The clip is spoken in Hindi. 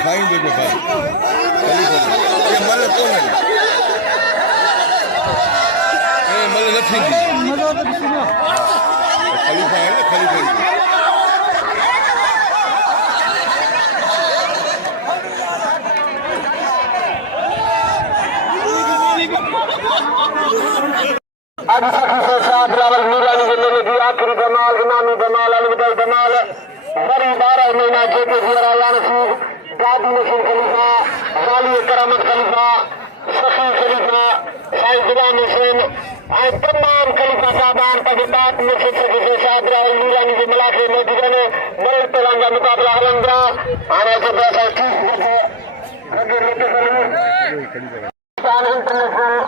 खाएंगे जो भाई ये मल कौन है ये मल नहीं थी खलीफा है ना खलीफा आज से साथ रावल नूरानी के मेले की आखिरी धमाल इमामी धमाल अलविदा धमाल बड़ी 12 महीना जेके जिया नसीब दादी नसीब खलीफा वाली करामत खलीफा सखी खलीफा साईं गुलाम हुसैन आज तमाम खलीफा साहबान पगतात मुर्शिद से साथ रावल नूरानी के मलाके मोदी ने मरल तेलंगा मुकाबला हलंगा आने से पैसा ठीक है आगे लेके चलो इंटरनेशनल